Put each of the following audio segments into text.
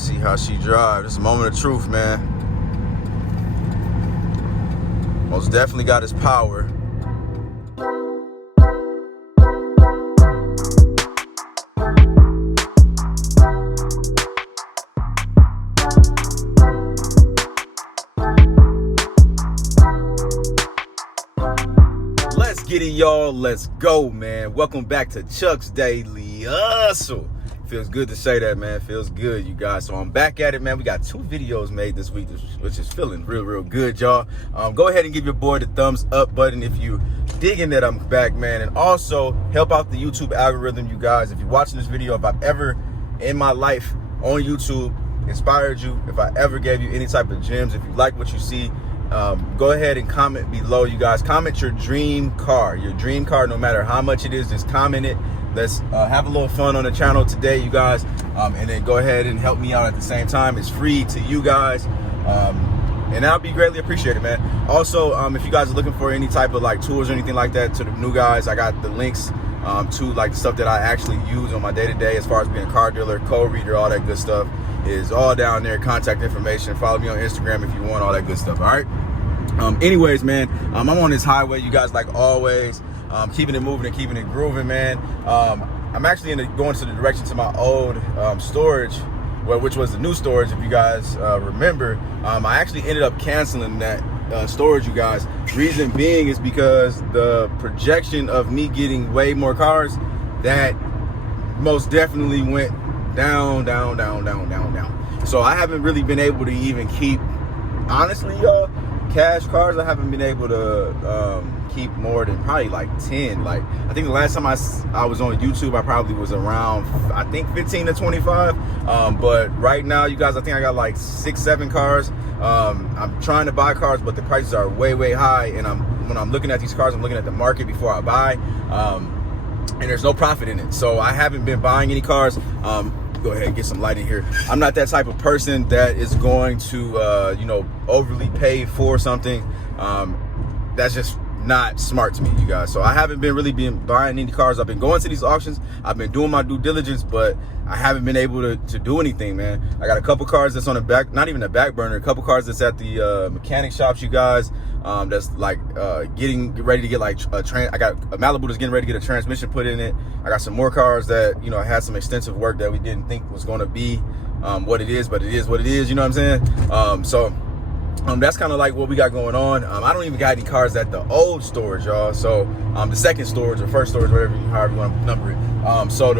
See how she drives. It's a moment of truth, man. Most definitely got his power. Let's get it, y'all. Let's go, man. Welcome back to Chuck's Daily Hustle. Feels good to say that, man. Feels good, you guys. So I'm back at it, man. We got 2 videos made this week, which is feeling real good, y'all. Go ahead and give your boy the thumbs up button if you digging that I'm back, man. And also help out the YouTube algorithm, you guys. If you're watching this video, if I've ever in my life on YouTube inspired you, if I ever gave you any type of gems, if you like what you see, go ahead and comment below, you guys. Comment your dream car, no matter how much it is. Just comment it. Let's have a little fun on the channel today, you guys, and then go ahead and help me out at the same time. It's free to you guys, and that'll be greatly appreciated, man. Also, if you guys are looking for any type of like tools or anything like that to the new guys, I got the links to like stuff that I actually use on my day-to-day as far as being a car dealer, code reader, all that good stuff is all down there. Contact information, follow me on Instagram if you want all that good stuff. All right. Anyways, man, I'm on this highway, you guys, like always, keeping it moving and keeping it grooving, man. I'm actually going to the direction to my old storage, which was the new storage, if you guys remember. I actually ended up canceling that storage, you guys. Reason being is because the projection of me getting way more cars, that most definitely went down. So I haven't really been able to even keep, honestly, y'all, cash cars. I haven't been able to keep more than probably like 10. Like, I think the last time I was on YouTube, I probably was around, I think 15 to 25. But right now, you guys, I think I got like 6-7 cars. I'm trying to buy cars, but the prices are way high. And when I'm looking at these cars, I'm looking at the market before I buy. And there's no profit in it. So I haven't been buying any cars. Go ahead and get some light in here. I'm not that type of person that is going to you know, overly pay for something. That's just not smart to me, you guys. So I haven't really been buying any cars. I've been going to these auctions, I've been doing my due diligence, but I haven't been able to do anything, man. I got a couple cars that's on the back, not even a back burner, a couple cars that's at the mechanic shops, you guys. That's like getting ready to get like I got a Malibu that's getting ready to get a transmission put in it. I got some more cars that, you know, had some extensive work that we didn't think was going to be what it is, but it is what it is, you know what I'm saying? So that's kind of like what we got going on. I don't even got any cars at the old storage, y'all. So the second storage or first storage, however you want to number it. So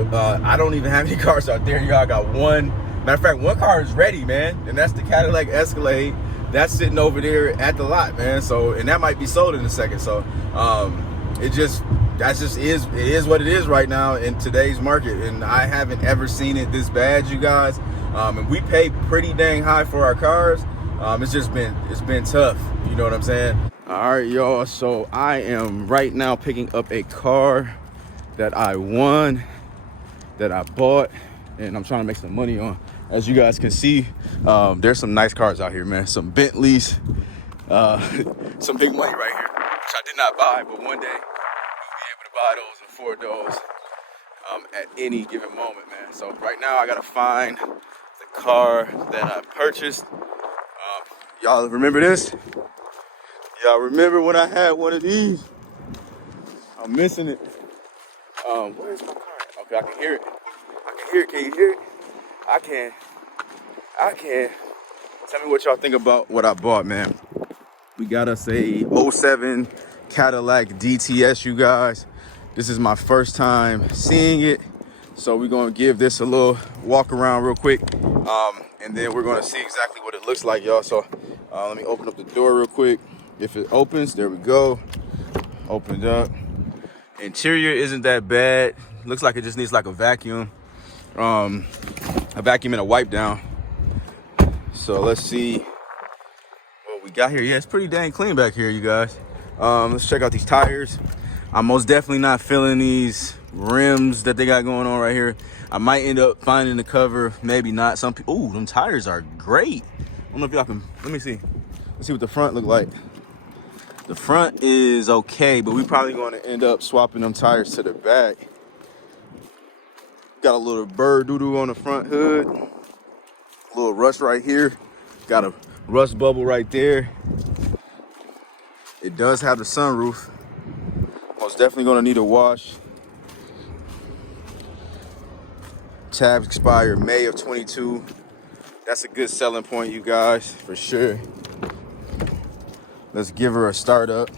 I don't even have any cars out there, y'all. I got one. Matter of fact, one car is ready, man, and that's the Cadillac Escalade. That's sitting over there at the lot, man. So, and that might be sold in a second. So it is what it is right now in today's market, and I haven't ever seen it this bad, you guys. And we pay pretty dang high for our cars. It's been tough, you know what I'm saying? All right, y'all, so I am right now picking up a car that I won, that I bought, and I'm trying to make some money on. As you guys can see, there's some nice cars out here, man. Some Bentleys, some big money right here, which I did not buy, but one day we'll be able to buy those and afford those at any given moment, man. So right now I gotta find the car that I purchased. Y'all remember this? Y'all remember when I had one of these? I'm missing it. Where's my car? Okay, I can hear it. Can you hear it? I can. Tell me what y'all think about what I bought, man. We got us a 07 Cadillac DTS, you guys. This is my first time seeing it. So we're gonna give this a little walk around real quick. And then we're gonna see exactly what it looks like, y'all. So let me open up the door real quick. If it opens, there we go. Opened up. Interior isn't that bad. Looks like it just needs like a vacuum. A vacuum and a wipe down. So let's see what we got here. Yeah, it's pretty dang clean back here, you guys. Let's check out these tires. I'm most definitely not feeling these rims that they got going on right here. I might end up finding the cover, maybe not. Some people, ooh, them tires are great. I don't know if y'all can, let me see. Let's see what the front look like. The front is okay, but we probably going to end up swapping them tires to the back. Got a little bird doo-doo on the front hood. Little rust right here. Got a rust bubble right there. It does have the sunroof. Most definitely gonna need a wash. Tabs expire May of 22. That's a good selling point, you guys, for sure. Let's give her a start up.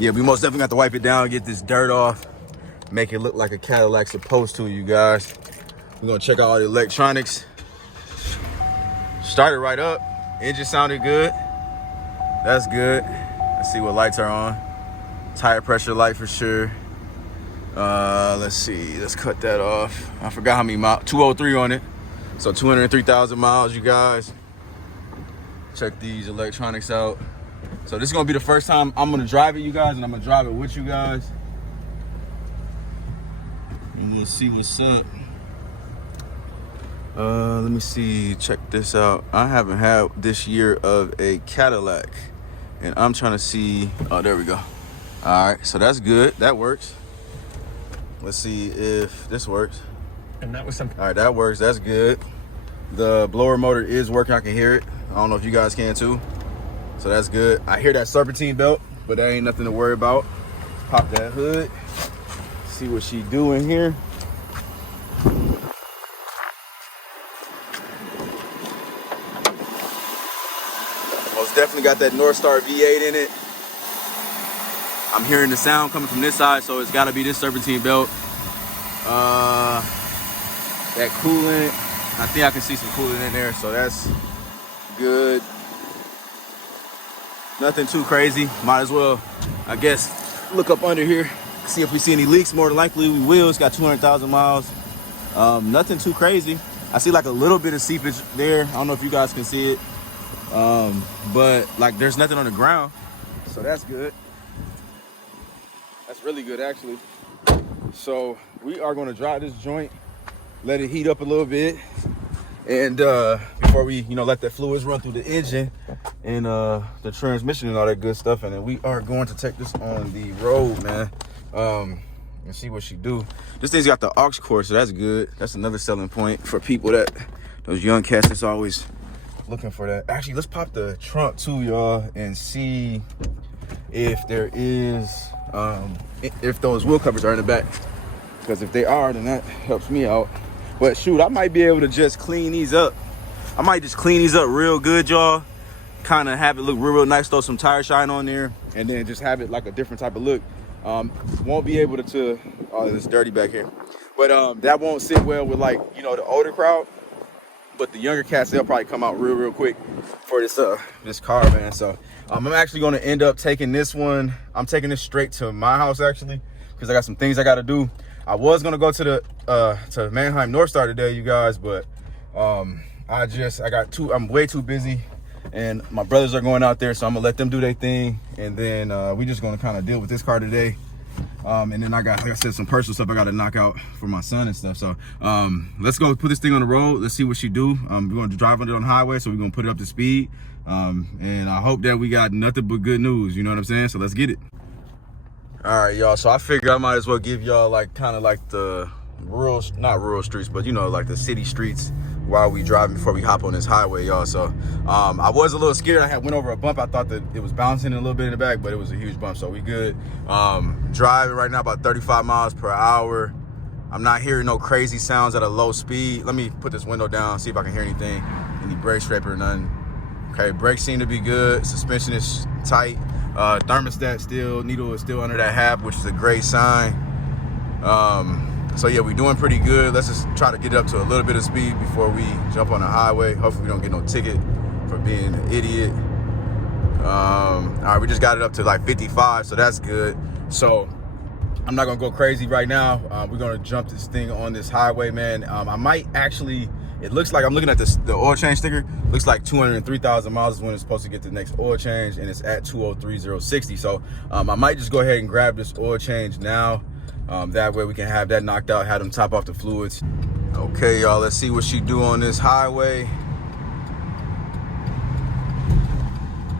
Yeah, we most definitely got to wipe it down, get this dirt off, make it look like a Cadillac supposed to, you guys. We're gonna check out all the electronics. Started right up. Engine sounded good. That's good. Let's see what lights are on. Tire pressure light for sure. Let's see. Let's cut that off. I forgot how many miles. 203 on it. So 203,000 miles, you guys. Check these electronics out. So this is gonna be the first time I'm gonna drive it, you guys, and I'm gonna drive it with you guys. And we'll see what's up. Let me see, check this out. I haven't had this year of a Cadillac, and I'm trying to see, oh, there we go. All right, so that's good, that works. Let's see if this works. And that was something. All right, that works, that's good. The blower motor is working, I can hear it. I don't know if you guys can too. So that's good. I hear that serpentine belt, but that ain't nothing to worry about. Pop that hood, see what she doing here. Most definitely got that North Star V8 in it. I'm hearing the sound coming from this side, so it's gotta be this serpentine belt. That coolant, I think I can see some coolant in there, so that's good. Nothing too crazy. Might as well, I guess, look up under here, see if we see any leaks. More than likely we will. It's got 200,000 miles. Nothing too crazy. I see like a little bit of seepage there. I don't know if you guys can see it. But like there's nothing on the ground. So that's good. That's really good actually. So we are gonna dry this joint, let it heat up a little bit. And before we, let that fluids run through the engine and the transmission and all that good stuff. And then we are going to take this on the road, man. And see what she do. This thing's got the aux cord, so that's good. That's another selling point for people those young cats that's always looking for that. Actually, let's pop the trunk too, y'all, and see if there is, if those wheel covers are in the back. Because if they are, then that helps me out. But shoot, I might be able to just clean these up. I might just clean these up real good, y'all. Kind of have it look real nice, throw some tire shine on there, and then just have it like a different type of look. Won't be able to, oh, it's dirty back here. But that won't sit well with the older crowd. But the younger cats, they'll probably come out real quick for this car, man. So I'm actually gonna end up taking this one. I'm taking this straight to my house actually, because I got some things I gotta do. I was gonna go to to Mannheim North Star today, you guys, but I'm way too busy, and my brothers are going out there, so I'm gonna let them do their thing, and then we just gonna kind of deal with this car today. And then I got, like I said, some personal stuff I got to knock out for my son and stuff. So let's go put this thing on the road. Let's see what she do. We're going to drive under on the highway, so we're going to put it up to speed. And I hope that we got nothing but good news. You know what I'm saying? So let's get it. All right, y'all. So I figured I might as well give y'all kind of the rural, not rural streets, but like the city streets while we drive before we hop on this highway, y'all. So I was a little scared. I went over a bump. I thought that it was bouncing a little bit in the back, but it was a huge bump, so we good. Driving right now about 35 miles per hour. I'm not hearing no crazy sounds at a low speed. Let me put this window down, see if I can hear anything, any brake scraper or nothing. Okay, brakes seem to be good. Suspension is tight. Thermostat needle is still under that half, which is a great sign. So yeah, we're doing pretty good. Let's just try to get up to a little bit of speed before we jump on the highway. Hopefully we don't get no ticket for being an idiot. All right, we just got it up to 55, so that's good. So I'm not gonna go crazy right now. We're gonna jump this thing on this highway, man. I might actually, it looks like, I'm looking at the oil change sticker, looks like 203,000 miles is when it's supposed to get the next oil change, and it's at 203,060. So I might just go ahead and grab this oil change now. That way we can have that knocked out, have them top off the fluids. Okay, y'all, let's see what she do on this highway.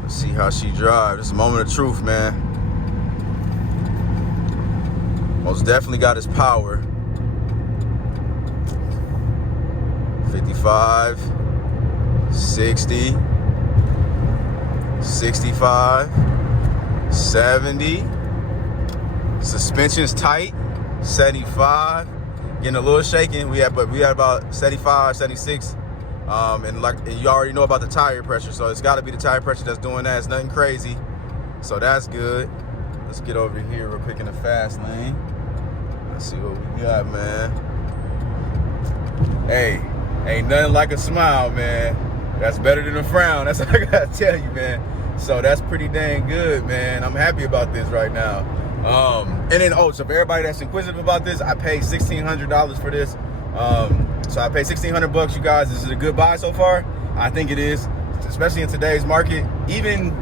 Let's see how she drives. This is a moment of truth, man. Most definitely got his power. 55. 60, 65, 70. Suspension's tight, 75. Getting a little shaking. We had about 75, 76. And you already know about the tire pressure, so it's got to be the tire pressure that's doing that. It's nothing crazy, so that's good. Let's get over here real quick in the fast lane. Let's see what we got, man. Hey, ain't nothing like a smile, man. That's better than a frown. That's what I gotta tell you, man. So that's pretty dang good, man. I'm happy about this right now. And then, so for everybody that's inquisitive about this, I paid $1,600 for this. So I paid $1,600 you guys. This is a good buy so far. I think it is, especially in today's market. Even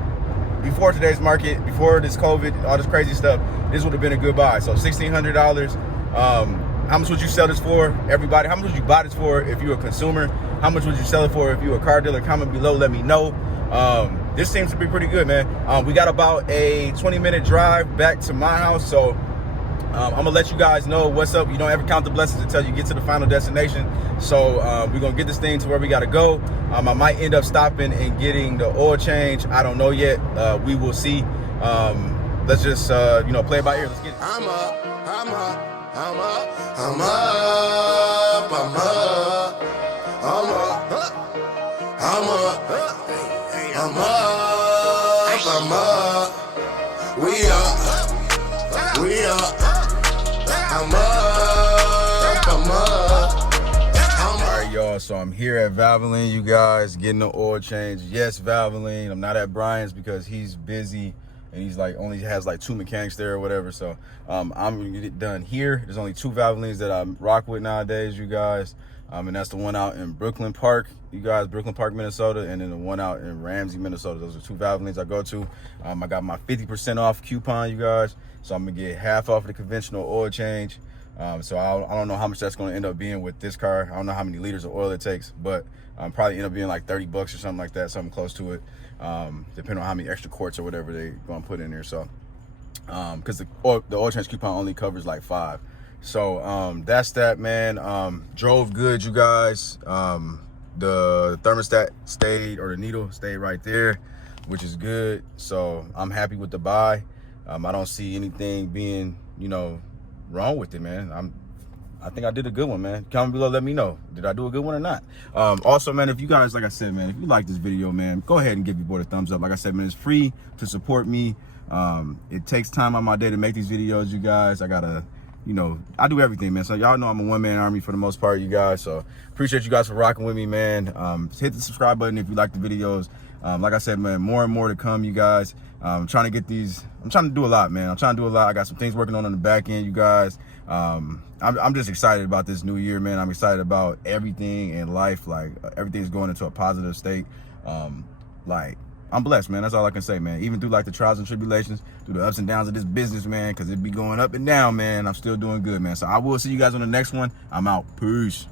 before today's market, before this COVID, all this crazy stuff, this would have been a good buy. So $1,600. How much would you sell this for? Everybody, how much would you buy this for if you're a consumer? How much would you sell it for if you're a car dealer? Comment below, let me know. This seems to be pretty good, man. We got about a 20-minute drive back to my house, so I'm gonna let you guys know what's up. You don't ever count the blessings until you get to the final destination. So we're gonna get this thing to where we gotta go. I might end up stopping and getting the oil change. I don't know yet. We will see. Let's just play it by ear. Let's get it. I'm up, I'm up, I'm up, I'm up, I'm up, I'm up, I'm up, I'm up, we up, I'm up. All right, y'all, so I'm here at Valvoline, you guys, getting the oil change. Yes, Valvoline. I'm not at Brian's because he's busy and he's like only has like 2 mechanics there or whatever. So I'm gonna get it done here. There's only 2 Valvolines that I rock with nowadays, you guys. And that's the one out in Brooklyn Park, you guys, Brooklyn Park, Minnesota, and then the one out in Ramsey, Minnesota. Those are 2 Valvolines I go to. I got my 50% off coupon, you guys, so I'm gonna get half off the conventional oil change. So I don't know how much that's gonna end up being with this car. I don't know how many liters of oil it takes, but probably end up being like 30 bucks or something like that, something close to it, depending on how many extra quarts or whatever they're gonna put in there. So because the oil change coupon only covers like 5. So that's that, man. Drove good, you guys. The thermostat stayed, or the needle stayed right there, which is good. So I'm happy with the buy. I don't see anything being wrong with it, man. I think I did a good one, man. Comment below, let me know, did I do a good one or not? Also, man, if you guys, like I said, man, if you like this video, man, go ahead and give your boy a thumbs up. Like I said, man, it's free to support me. It takes time on my day to make these videos, you guys. I gotta, I do everything, man. So y'all know I'm a one-man army for the most part, you guys. So appreciate you guys for rocking with me, man. Hit the subscribe button if you like the videos. Like I said, man, more and more to come, you guys. I'm trying to get these, I'm trying to do a lot, man. I'm trying to do a lot. I got some things working on the back end, you guys. I'm just excited about this new year, man. I'm excited about everything in life. Like, everything's going into a positive state. I'm blessed, man. That's all I can say, man. Even through like the trials and tribulations, through the ups and downs of this business, man, because it be going up and down, man, I'm still doing good, man. So I will see you guys on the next one. I'm out. Peace.